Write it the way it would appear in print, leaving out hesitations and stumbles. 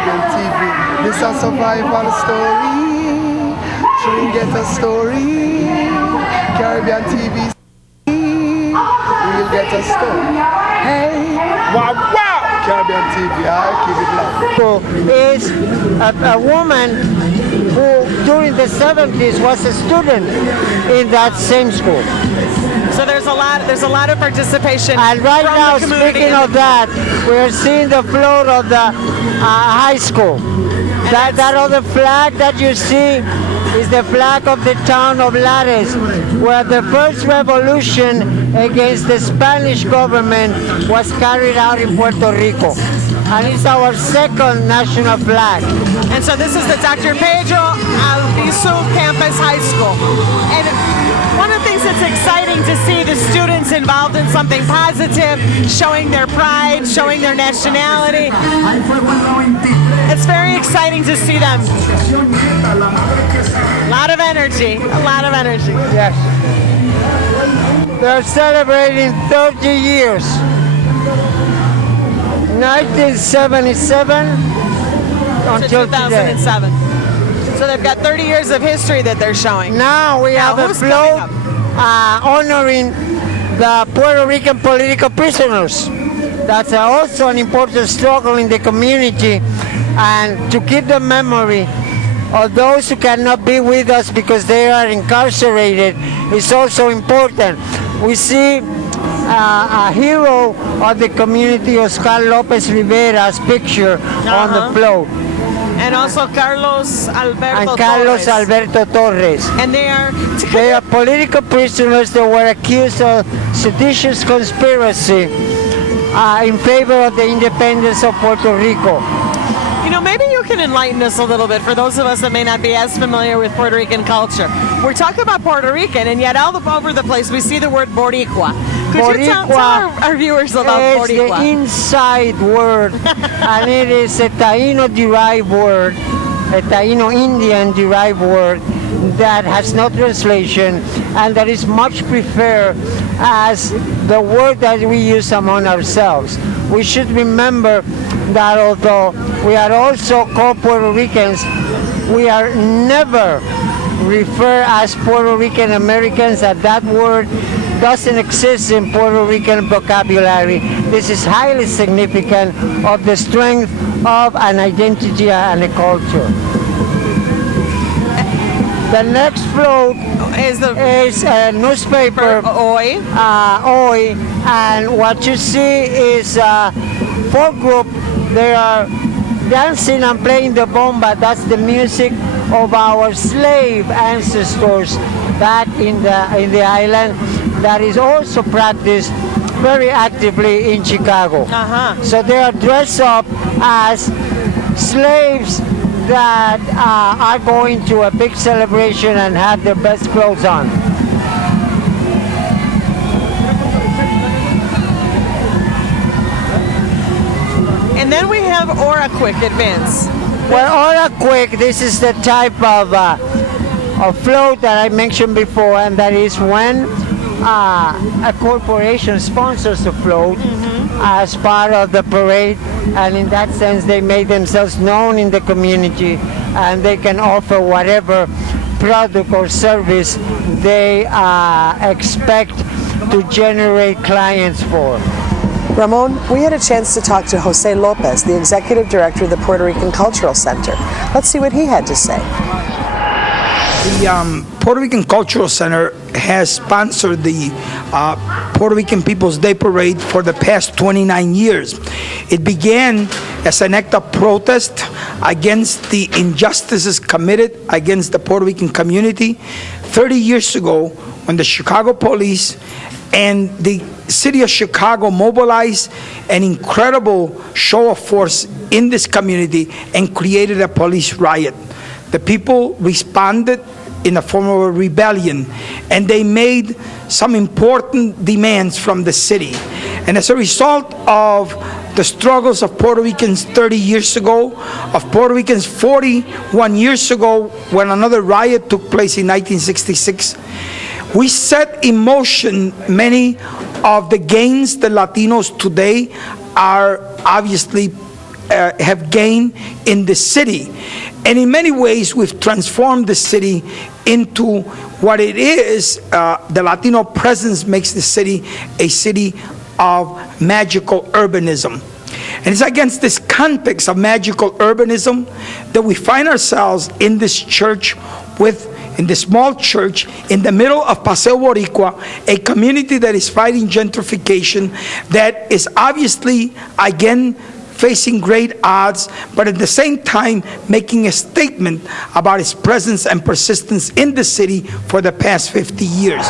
Caribbean TV. This is a survival story. True get a story. Caribbean TV. We'll get a story. Hey. Wow, wow. Caribbean TV, I keep it loud. Is a woman who during the 70s was a student in that same school. So there's a lot of participation. And right from now, the community. speaking of that, we're seeing the float of the high school. That other flag that you see is the flag of the town of Lares, where the first revolution against the Spanish government was carried out in Puerto Rico. And it's our second national flag. And so this is the Dr. Pedro Albizu Campus High School. And one of the things that's exciting to see the students involved in something positive, showing their pride, showing their nationality. It's very exciting to see them. A lot of energy, a lot of energy. Yes. They're celebrating 30 years. 1977 until 2007. Today. So they've got 30 years of history that they're showing. Now we have a float honoring the Puerto Rican political prisoners. That's also an important struggle in the community, and to keep the memory of those who cannot be with us because they are incarcerated is also important. We see a hero of the community, Oscar Lopez Rivera's picture on the float. And also Carlos Alberto Torres. And they are political prisoners that were accused of seditious conspiracy in favor of the independence of Puerto Rico. You know, maybe you can enlighten us a little bit for those of us that may not be as familiar with Puerto Rican culture. We're talking about Puerto Rican, and yet all over the place we see the word Boricua. Could you tell our viewers about Boricua? It's the inside word, and it is a Taino-derived word, a Taino-Indian-derived word that has no translation and that is much preferred as the word that we use among ourselves. We should remember that although we are also called Puerto Ricans, we are never referred as Puerto Rican Americans, and that word doesn't exist in Puerto Rican vocabulary. This is highly significant of the strength of an identity and a culture. The next float is a newspaper, Hoy. Hoy, and what you see is a folk group. They are dancing and playing the bomba. That's the music of our slave ancestors back in the island. That is also practiced very actively in Chicago. So they are dressed up as slaves that are going to a big celebration and have their best clothes on. And then we have Ora Quick Advance. Well, Ora Quick, this is the type of float that I mentioned before, and that is when a corporation sponsors the float as part of the parade, and in that sense they make themselves known in the community, and they can offer whatever product or service they expect to generate clients for. Ramon, we had a chance to talk to Jose Lopez, the executive director of the Puerto Rican Cultural Center. Let's see what he had to say. The Puerto Rican Cultural Center has sponsored the Puerto Rican People's Day Parade for the past 29 years. It began as an act of protest against the injustices committed against the Puerto Rican community 30 years ago, when the Chicago police and the city of Chicago mobilized an incredible show of force in this community and created a police riot. The people responded in the form of a rebellion, and they made some important demands from the city. And as a result of the struggles of Puerto Ricans 30 years ago, of Puerto Ricans 41 years ago, when another riot took place in 1966, we set in motion many of the gains that Latinos today are obviously have gained in the city. And in many ways, we've transformed the city into what it is. The Latino presence makes the city a city of magical urbanism. And it's against this context of magical urbanism that we find ourselves in this church in the small church in the middle of Paseo Boricua, a community that is fighting gentrification, that is obviously, again, facing great odds, but at the same time making a statement about its presence and persistence in the city for the past 50 years.